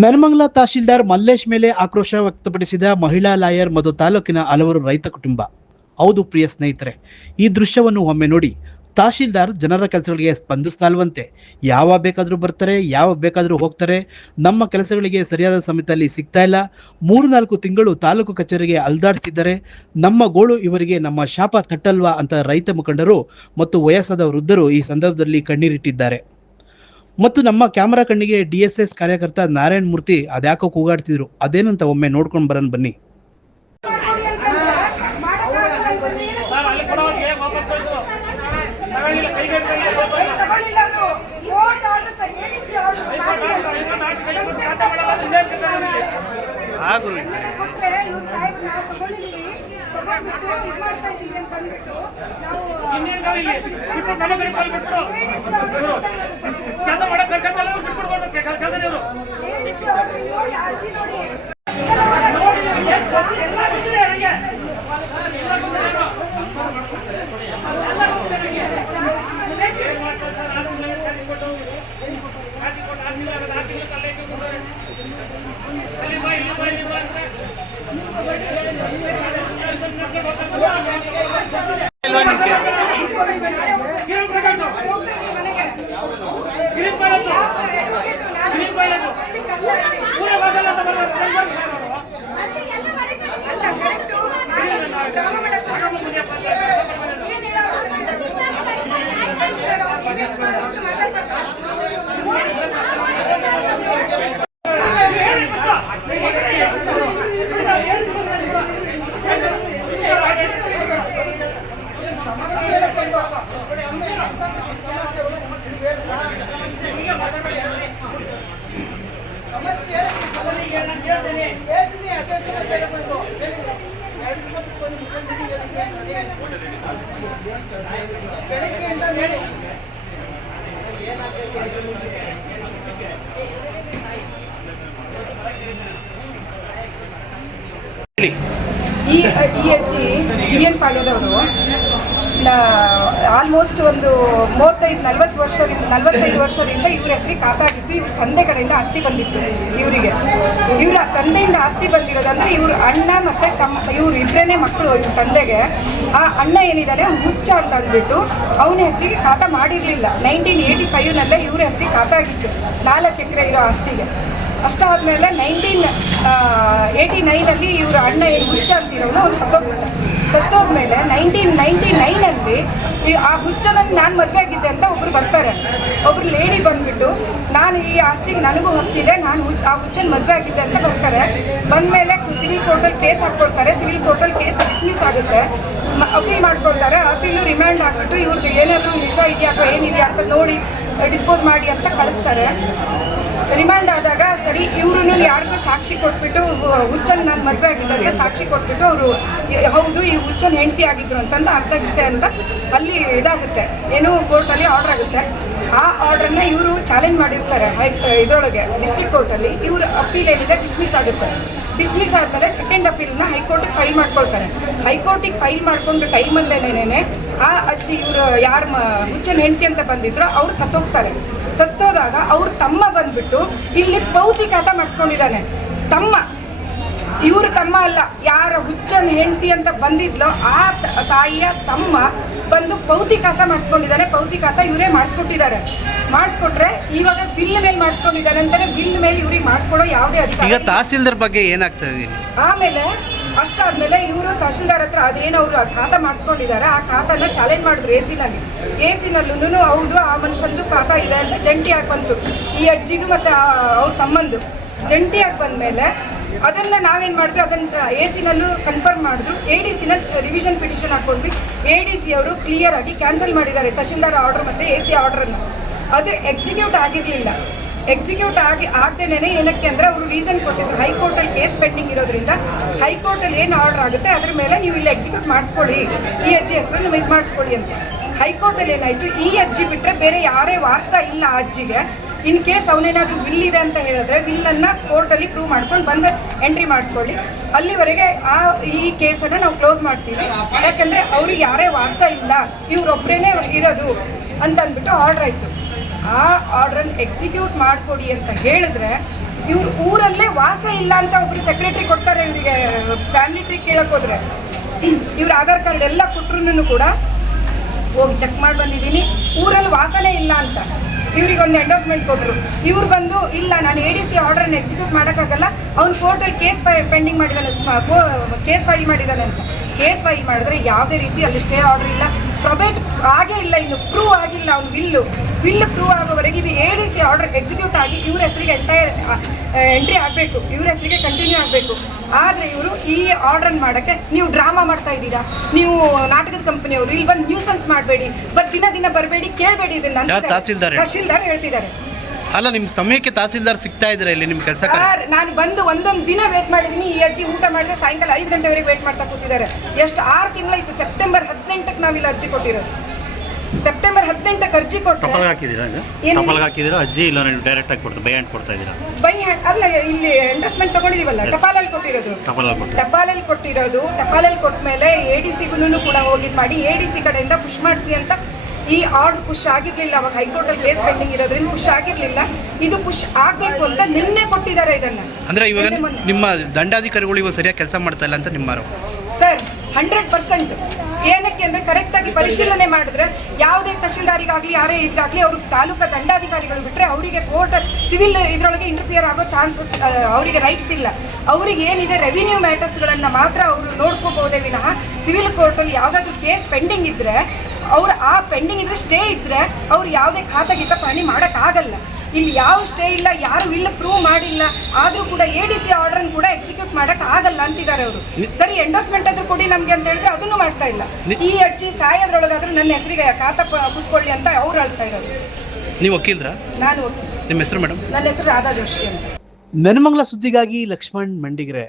ನೆಲಮಂಗಲ ತಹಶೀಲ್ದಾರ್ ಮಲ್ಲೇಶ್ ಮೇಲೆ ಆಕ್ರೋಶ ವ್ಯಕ್ತಪಡಿಸಿದ ಮಹಿಳಾ ಲಾಯರ್ ಮತ್ತು ತಾಲೂಕಿನ ಹಲವರು ರೈತ ಕುಟುಂಬ. ಹೌದು ಪ್ರಿಯ ಸ್ನೇಹಿತರೆ, ಈ ದೃಶ್ಯವನ್ನು ಒಮ್ಮೆ ನೋಡಿ. ತಹಶೀಲ್ದಾರ್ ಜನರ ಕೆಲಸಗಳಿಗೆ ಸ್ಪಂದಿಸ್ತಾಲ್ವಂತೆ. ಯಾವ ಬೇಕಾದರೂ ಬರ್ತಾರೆ, ಯಾವ ಬೇಕಾದರೂ ಹೋಗ್ತಾರೆ. ನಮ್ಮ ಕೆಲಸಗಳಿಗೆ ಸರಿಯಾದ ಸಮಯದಲ್ಲಿ ಸಿಗ್ತಾ ಇಲ್ಲ. 3-4 ತಿಂಗಳು ತಾಲೂಕು ಕಚೇರಿಗೆ ಅಲ್ದಾಡ್ತಿದ್ದಾರೆ. ನಮ್ಮ ಗೋಳು ಇವರಿಗೆ ನಮ್ಮ ಶಾಪ ತಟ್ಟಲ್ವಾ ಅಂತ ರೈತ ಮುಖಂಡರು ಮತ್ತು ವಯಸ್ಸಾದ ವೃದ್ಧರು ಈ ಸಂದರ್ಭದಲ್ಲಿ ಕಣ್ಣೀರಿಟ್ಟಿದ್ದಾರೆ. ಮತ್ತು ನಮ್ಮ ಕ್ಯಾಮರಾ ಕಣ್ಣಿಗೆ DSS ಕಾರ್ಯಕರ್ತ ನಾರಾಯಣ ಮೂರ್ತಿ ಅದ್ಯಾಕೋ ಕೂಗಾಡ್ತಿದ್ರು. ಅದೇನಂತ ಒಮ್ಮೆ ನೋಡ್ಕೊಂಡು ಬರೋಣ ಬನ್ನಿ. ಈ ಅಜ್ಜಿ ಹಿರಿಯನ್ ಪಾಳ್ಯದವರು ಆಲ್ಮೋಸ್ಟ್ ಒಂದು 45 ವರ್ಷದಿಂದ ಇವ್ರ ಹೆಸರಿಗೆ ಖಾತಾ ಆಗಿತ್ತು. ಇವ್ರ ತಂದೆ ಕಡೆಯಿಂದ ಆಸ್ತಿ ಬಂದಿತ್ತು ಇವರಿಗೆ. ಇವರ ತಂದೆಯಿಂದ ಆಸ್ತಿ ಬಂದಿರೋದಂದ್ರೆ ಇವ್ರ ಅಣ್ಣ ಮತ್ತು ಇವ್ರು ಇಬ್ಬರೇ ಮಕ್ಕಳು ಇವ್ರ ತಂದೆಗೆ. ಆ ಅಣ್ಣ ಏನಿದ್ದಾನೆ ಅವ್ನು ಹುಚ್ಚ ಅಂತ ಅಂದ್ಬಿಟ್ಟು ಅವನ ಹೆಸರಿಗೆ ಖಾತಾ ಮಾಡಿರಲಿಲ್ಲ. 1985ನಲ್ಲೇ ಇವ್ರ ಹೆಸರಿಗೆ ಖಾತಾ ಆಗಿತ್ತು 4 ಎಕರೆ ಇರೋ ಆಸ್ತಿಗೆ. ಅಷ್ಟಾದಮೇಲೆ 1989ನಲ್ಲಿ ಇವ್ರ ಅಣ್ಣ ಏನು ಹುಚ್ಚ ಅಂತಿರೋನು ಅವ್ನು ಸತ್ತೋದ್ಮೇಲೆ 1999ನಲ್ಲಿ ಆ ಹುಚ್ಚನನ್ನು ನಾನು ಮದುವೆ ಆಗಿದ್ದೆ ಅಂತ ಒಬ್ರು ಬರ್ತಾರೆ. ಒಬ್ರು ಲೇಡಿ ಬಂದ್ಬಿಟ್ಟು ನಾನು ಈ ಆಸ್ತಿಗೆ ನನಗೂ ಹಕ್ಕಿದೆ, ನಾನು ಆ ಹುಚ್ಚನ ಮದುವೆ ಆಗಿದ್ದೆ ಅಂತ ಬರ್ತಾರೆ. ಬಂದಮೇಲೆ ಸಿವಿಲ್ ಕೋರ್ಟಲ್ಲಿ ಕೇಸ್ ಹಾಕ್ಕೊಳ್ತಾರೆ. ಸಿವಿಲ್ ಕೋರ್ಟಲ್ಲಿ ಕೇಸ್ ಡಿಸ್ಮಿಸ್ ಆಗುತ್ತೆ. ಅಪೀಲ್ ಮಾಡ್ಕೊಳ್ತಾರೆ. ಅಪೀಲು ರಿಮ್ಯಾಂಡ್ ಆಗಿಬಿಟ್ಟು ಇವ್ರಿಗೆ ಏನಾದರೂ ನಿಜ ಇದೆಯಾ ಅಥವಾ ಏನಿದೆಯಾ ಅಂತ ನೋಡಿ ಡಿಸ್ಪೋಸ್ ಮಾಡಿ ಅಂತ ಕಳಿಸ್ತಾರೆ. ರಿಮ್ಯಾಂಡ್ ಆದಾಗ ಸರಿ ಇವ್ರೂ ಯಾರಿಗೂ ಸಾಕ್ಷಿ ಕೊಟ್ಬಿಟ್ಟು ಹುಚ್ಚನ್ ನಾನು ಮದುವೆ ಆಗಿದ್ದಂತೆ ಸಾಕ್ಷಿ ಕೊಟ್ಬಿಟ್ಟು ಅವರು ಹೌದು ಈ ಹುಚ್ಚನ್ ಹೆಂಡತಿ ಆಗಿದ್ರು ಅಂತಂದು ಅರ್ಥಗಿಸ್ತೆ ಅಂತ ಅಲ್ಲಿ ಇದಾಗುತ್ತೆ, ಏನು ಕೋರ್ಟಲ್ಲಿ ಆರ್ಡರ್ ಆಗುತ್ತೆ. ಆ ಆರ್ಡ್ರನ್ನ ಇವರು ಚಾಲೆಂಜ್ ಮಾಡಿರ್ತಾರೆ ಇದರೊಳಗೆ ಡಿಸ್ಟ್ರಿಕ್ಟ್ ಕೋರ್ಟಲ್ಲಿ. ಇವ್ರ ಅಪೀಲ್ ಏನಿದೆ ಡಿಸ್ಮಿಸ್ ಆಗುತ್ತೆ. ಡಿಸ್ಮಿಸ್ ಆದಮೇಲೆ ಸೆಕೆಂಡ್ ಅಪೀಲ್ನ ಹೈಕೋರ್ಟಿಗೆ ಫೈಲ್ ಮಾಡ್ಕೊಳ್ತಾರೆ. ಹೈಕೋರ್ಟಿಗೆ ಫೈಲ್ ಮಾಡ್ಕೊಂಡು ಟೈಮಲ್ಲೇನೇನೆ ಆ ಅಜ್ಜಿ ಇವರು ಯಾರು ಹುಚ್ಚನ ಹೆಂಡತಿ ಅಂತ ಬಂದಿದ್ರು ಅವ್ರು ಸತ್ತೋಗ್ತಾರೆ. ಸತ್ತೋದಾಗ ಅವ್ರ ತಮ್ಮ ಬಂದ್ಬಿಟ್ಟು ಇಲ್ಲಿ ಪೌತಿ ಖಾತಾ ಮಾಡಿಸ್ಕೊಂಡಿದ್ದಾನೆ. ತಮ್ಮ ಇವ್ರ ತಮ್ಮ ಅಲ್ಲ, ಯಾರ ಹುಚ್ಚನ ಹೆಂಡತಿ ಅಂತ ಬಂದಿದ್ಲೋ ಆ ತಾಯಿಯ ತಮ್ಮ ಬಂದು ಪೌತಿ ಖಾತಾ ಮಾಡಿಸ್ಕೊಂಡಿದ್ದಾನೆ. ಪೌತಿ ಖಾತಾ ಇವರೇ ಮಾಡಿಸ್ಕೊಟ್ಟಿದ್ದಾರೆ. ಮಾಡಿಸ್ಕೊಟ್ರೆ ಇವಾಗ ಬಿಲ್ ಮೇಲೆ ಮಾಡಿಸ್ಕೊಂಡಿದ್ದಾನೆ ಅಂತಾರೆ. ಬಿಲ್ ಮೇಲೆ ಇವ್ರಿಗೆ ಮಾಡಿಸ್ಕೊಡೋ ಯಾವುದೇ ಅಧಿಕಾರ. ಈಗ ತಹಸೀಲ್ದಾರ್ ಬಗ್ಗೆ ಏನಾಗ್ತದೆ? ಆಮೇಲೆ ಅಷ್ಟಾದ್ಮೇಲೆ ಇವರು ತಹಶೀಲ್ದಾರ್ ಹತ್ರ ಅದೇನು ಅವರು ಖಾತಾ ಮಾಡಿಸ್ಕೊಂಡಿದ್ದಾರೆ ಆ ಖಾತಾನ ಚಾಲೆಂಜ್ ಮಾಡಿದ್ರು ಎಸಿನಲ್ಲೂ ಹೌದು ಆ ಮನುಷ್ಯಂದು ಖಾತಾ ಇದೆ ಅಂತ ಜಂಟಿಯಾಗಿ ಬಂತು. ಈ ಅಜ್ಜಿಗೂ ಮತ್ತು ಅವ್ರ ತಮ್ಮಂದು ಜಂಟಿಯಾಗಿ ಬಂದಮೇಲೆ ಅದನ್ನು ನಾವೇನು ಮಾಡಿದ್ವಿ, ಅದನ್ನು ಎಸಿನಲ್ಲೂ ಕನ್ಫರ್ಮ್ ಮಾಡಿದ್ರು. ADCನ ರಿವಿಷನ್ ಪಿಟಿಷನ್ ಹಾಕ್ಕೊಂಡ್ವಿ. ADC ಅವರು ಕ್ಲಿಯರ್ ಆಗಿ ಕ್ಯಾನ್ಸಲ್ ಮಾಡಿದ್ದಾರೆ ತಹಶೀಲ್ದಾರ್ ಆರ್ಡರ್ ಮತ್ತು AC ಆರ್ಡ್ರನ್ನು. ಅದು ಎಕ್ಸಿಕ್ಯೂಟ್ ಆಗಿರಲಿಲ್ಲ. ಎಕ್ಸಿಕ್ಯೂಟ್ ಆಗದೇನೆ ಏನಕ್ಕೆ ಅಂದರೆ ಅವರು ರೀಸನ್ ಕೊಟ್ಟಿದ್ರು, ಹೈಕೋರ್ಟಲ್ಲಿ ಕೇಸ್ ಪೆಂಡಿಂಗ್ ಇರೋದ್ರಿಂದ ಹೈಕೋರ್ಟಲ್ಲಿ ಏನು ಆರ್ಡರ್ ಆಗುತ್ತೆ ಅದ್ರ ಮೇಲೆ ನೀವು ಇಲ್ಲಿ ಎಕ್ಸಿಕ್ಯೂಟ್ ಮಾಡಿಸ್ಕೊಳ್ಳಿ, ಈ ಅಜ್ಜಿ ಹೆಸರನ್ನು ಇದು ಮಾಡಿಸ್ಕೊಳ್ಳಿ ಅಂತ. ಹೈಕೋರ್ಟಲ್ಲಿ ಏನಾಯಿತು, ಈ ಅಜ್ಜಿ ಬಿಟ್ಟರೆ ಬೇರೆ ಯಾರೇ ವಾರಸ್ತಾ ಇಲ್ಲ ಆ ಅಜ್ಜಿಗೆ. ಇನ್ ಕೇಸ್ ಅವನೇನಾದರೂ ವಿಲ್ ಇದೆ ಅಂತ ಹೇಳಿದ್ರೆ ವಿಲ್ಲನ್ನು ಕೋರ್ಟಲ್ಲಿ ಪ್ರೂವ್ ಮಾಡ್ಕೊಂಡು ಬಂದು ಎಂಟ್ರಿ ಮಾಡಿಸ್ಕೊಳ್ಳಿ, ಅಲ್ಲಿವರೆಗೆ ಈ ಕೇಸನ್ನು ನಾವು ಕ್ಲೋಸ್ ಮಾಡ್ತೀವಿ. ಯಾಕಂದರೆ ಅವ್ರಿಗೆ ಯಾರೇ ವಾರಸ ಇಲ್ಲ, ಇವರೊಬ್ಬರೇ ಇರೋದು ಅಂತ ಅಂದ್ಬಿಟ್ಟು ಆರ್ಡ್ರ್ ಆಯಿತು. ಆ ಆರ್ಡ್ರನ್ನು ಎಕ್ಸಿಕ್ಯೂಟ್ ಮಾಡಿಕೊಡಿ ಅಂತ ಹೇಳಿದ್ರೆ ಇವ್ರ ಊರಲ್ಲೇ ವಾಸ ಇಲ್ಲ ಅಂತ ಒಬ್ರು ಸೆಕ್ರೆಟರಿ ಕೊಡ್ತಾರೆ ಇವರಿಗೆ ಫ್ಯಾಮಿಲಿ ಟ್ರೀ ಕೇಳಕ್ ಹೋದ್ರೆ. ಇವ್ರ ಆಧಾರ್ ಕಾರ್ಡ್ ಎಲ್ಲ ಕೊಟ್ರು ಕೂಡ ಹೋಗಿ ಚೆಕ್ ಮಾಡಿ ಬಂದಿದ್ದೀನಿ, ಊರಲ್ಲಿ ವಾಸನೆ ಇಲ್ಲ ಅಂತ ಇವ್ರಿಗೊಂದು ಎಂಡೋರ್ಸ್ಮೆಂಟ್ ಕೊಟ್ಟರು. ಇವ್ರು ಬಂದು ಇಲ್ಲ ನಾನು ADC ಆರ್ಡರ್ನ ಎಕ್ಸಿಕ್ಯೂಟ್ ಮಾಡೋಕ್ಕಾಗಲ್ಲ, ಅವ್ನು ಕೋರ್ಟಲ್ಲಿ ಕೇಸ್ ಪೆಂಡಿಂಗ್ ಮಾಡಿದ್ದಾನೆ, ಕೇಸ್ ಫೈಲ್ ಮಾಡಿದ್ದಾನೆ ಅಂತ. ಕೇಸ್ ಫೈಲ್ ಮಾಡಿದ್ರೆ ಯಾವುದೇ ರೀತಿ ಅಲ್ಲಿ ಸ್ಟೇ ಆರ್ಡರ್ ಇಲ್ಲ, ಪ್ರೊಬೇಟ್ ಆಗೇ ಇಲ್ಲ, ಇನ್ನು ಪ್ರೂವ್ ಆಗಿಲ್ಲ. ಅವ್ನು ವಿಲ್ ಪ್ರೂವ್ ಆಗೋವರೆಗೆ ಇದು ADC ಆರ್ಡರ್ ಎಕ್ಸಿಕ್ಯೂಟ್ ಆಗಿ ಇವ್ರ ಹೆಸರಿಗೆ ಎಂಟ್ರಿ ಆಗಬೇಕು, ಇವ್ರ ಹೆಸರಿಗೆ ಕಂಟಿನ್ಯೂ ಆಗಬೇಕು. ಆದರೆ ಇವರು ಈ ಆರ್ಡರ್ ಮಾಡೋಕ್ಕೆ ನೀವು ಡ್ರಾಮಾ ಮಾಡ್ತಾ ಇದ್ದೀರಾ, ನೀವು ನಾಟಕದ ಕಂಪನಿಯವರು, ಇಲ್ಲಿ ಬಂದು ನ್ಯೂಸನ್ಸ್ ಮಾಡಬೇಡಿ, ದಿನ ಬರಬೇಡಿ, ಕೇಳಬೇಡಿ ಇದನ್ನ ತಹಶೀಲ್ದಾರ್ ಹೇಳ್ತಿದ್ದಾರೆ. ಅಲ್ಲ, ನಿಮ್ಮ ಸಮಯಕ್ಕೆ ತಹಸೀಲ್ದಾರ್ ಸಿಗ್ತಾ ಇದ್ದಾರೆ ಇಲ್ಲಿ ನಿಮ್ಮ ಕೆಲಸ? ನಾನು ಬಂದು ಒಂದೊಂದು ದಿನ ವೇಟ್ ಮಾಡಿದ್ದೀನಿ. ಈ ಅಜ್ಜಿ ಊಟ ಮಾಡಿದ್ರೆ ಸಾಯಂಕಾಲ 5 ಗಂಟೆವರೆಗೆ ವೇಟ್ ಮಾಡ್ತಾ ಕೂತಿದ್ದಾರೆ. ಎಷ್ಟು 6 ತಿಂಗಳಾಯಿತು. ಸೆಪ್ಟೆಂಬರ್ 18ಕ್ಕೆ ನಾವಿಲ್ಲಿ ಅರ್ಜಿ ಕೊಟ್ಟಿರೋದು. ಸೆಪ್ಟೆಂಬರ್ 18ಕ್ಕೆ ಅರ್ಜಿ ಕೊಟ್ಟು ಹಾಕಿದ್ದೀರಾ ಅಜ್ಜಿ? ಇಲ್ಲ ನೀವು ಡೈರೆಕ್ಟ್ ಆಗಿ ಕೊಡ್ತಾ ಬೈ ಹ್ಯಾಂಡ್ ಕೊಡ್ತಾ ಇದ್ದೀರಾ? ಬೈ ಹ್ಯಾಂಡ್ ಅಲ್ಲ, ಇಲ್ಲಿ ಎಂಡರ್ಸ್ಮೆಂಟ್ ತಗೊಂಡಿದೀವಲ್ಲ, ಟಪಾಲಲ್ಲಿ ಕೊಟ್ಟಿರೋದು. ಟಪಾಲಲ್ಲಿ ಕೊಟ್ಟ ಮೇಲೆ ADCಗೂ ಕೂಡ ಹೋಗಿದ್ ಮಾಡಿ ADC ಕಡೆಯಿಂದ ಪುಷ್ ಮಾಡಿಸಿ ಅಂತ. ಈ ಆರ್ಡರ್ ಪುಷ್ ಆಗಿರ್ಲಿಲ್ಲ, ಅವಾಗ ಹೈಕೋರ್ಟಲ್ಲಿ ಕೇಸ್ ಪೆಂಡಿಂಗ್ ಇರೋದ್ರಿಂದ ಪುಷ್ ಆಗಿರ್ಲಿಲ್ಲ. ಇದು ಪುಷ್ ಆಗಬೇಕು ಅಂತ ನಿನ್ನೆ ಕೊಟ್ಟಿದ್ದಾರೆ ಇದನ್ನ. ಅಂದ್ರೆ ಇವಾಗ ನಿಮ್ಮ ದಂಡಾಧಿಕಾರಿಗಳು ಇವಾಗ ಸರಿಯಾಗಿ ಕೆಲಸ ಮಾಡ್ತಾ ಇಲ್ಲ ಅಂತ ನಿಮ್ಮ ಸರ್ 100%. ಏನಕ್ಕೆ ಅಂದರೆ ಕರೆಕ್ಟಾಗಿ ಪರಿಶೀಲನೆ ಮಾಡಿದ್ರೆ ಯಾವುದೇ ತಹಶೀಲ್ದಾರಿಗಾಗಲಿ ಯಾರೇ ಇದಾಗಲಿ ಅವ್ರ ತಾಲೂಕಾ ದಂಡಾಧಿಕಾರಿಗಳು ಬಿಟ್ಟರೆ ಅವರಿಗೆ ಕೋರ್ಟ್ ಸಿವಿಲ್ ಇದರೊಳಗೆ ಇಂಟರ್ಫಿಯರ್ ಆಗೋ ಚಾನ್ಸಸ್, ಅವರಿಗೆ ರೈಟ್ಸ್ ಇಲ್ಲ. ಅವ್ರಿಗೆ ಏನಿದೆ ರೆವಿನ್ಯೂ ಮ್ಯಾಟರ್ಸ್ಗಳನ್ನು ಮಾತ್ರ ಅವರು ನೋಡ್ಕೋಬಹುದೇ ವಿನಃ ಸಿವಿಲ್ ಕೋರ್ಟಲ್ಲಿ ಯಾವುದಾದ್ರೂ ಕೇಸ್ ಪೆಂಡಿಂಗ್ ಇದ್ದರೆ ಅವ್ರು ಆ ಪೆಂಡಿಂಗ್ ಇದ್ರೆ ಸ್ಟೇ ಇದ್ದರೆ ಅವ್ರು ಯಾವುದೇ ಖಾತೆ ಪಹಣಿ ಮಾಡೋಕ್ಕಾಗಲ್ಲ. ಇಲ್ಲಿ ಯಾವ ಸ್ಟೇ ಇಲ್ಲ, ಯಾರು ವಿಲ್ ಪ್ರೂವ್ ಮಾಡಿಲ್ಲ, ಆದರೂ ಕೂಡ ADC ಆರ್ಡರ್ ಕೂಡ ಎಕ್ಸಿಕ್ಯೂಟ್ ಮಾಡಕ್ ಆಗಲ್ಲ ಅಂತಿದ್ದಾರೆ ಅವರು. ಸರಿ, ಎಂಡೋರ್ಸ್ಮೆಂಟ್ ಆದ್ರೂ ಕೊಡಿ ನಮ್ಗೆ ಅಂತ ಹೇಳಿದ್ರೆ ಅದನ್ನು ಮಾಡ್ತಾ ಇಲ್ಲ. ಈ ಅಜ್ಜಿ ಸಾಯೋದ್ರೊಳಗಾದ್ರೂ ನನ್ನ ಹೆಸರಿಗೆ ಖಾತಾ ಕೂತ್ಕೊಳ್ಳಿ ಅಂತ ಅವ್ರು ಹೇಳ್ತಾ ಇರೋದು. ನೀವು ವಕೀಲರ? ನಾನು ವಕೀಲ. ನಿಮ್ಮ ಹೆಸರು ಮೇಡಮ್? ನನ್ನ ಹೆಸರು ರಾಧಾ ಜೋಶಿ ಅಂತ. ನೆನಮಂಗಲ ಸುದ್ದಿಗಾಗಿ ಲಕ್ಷ್ಮಣ್ ಮಂಡಿಗೆರೆ.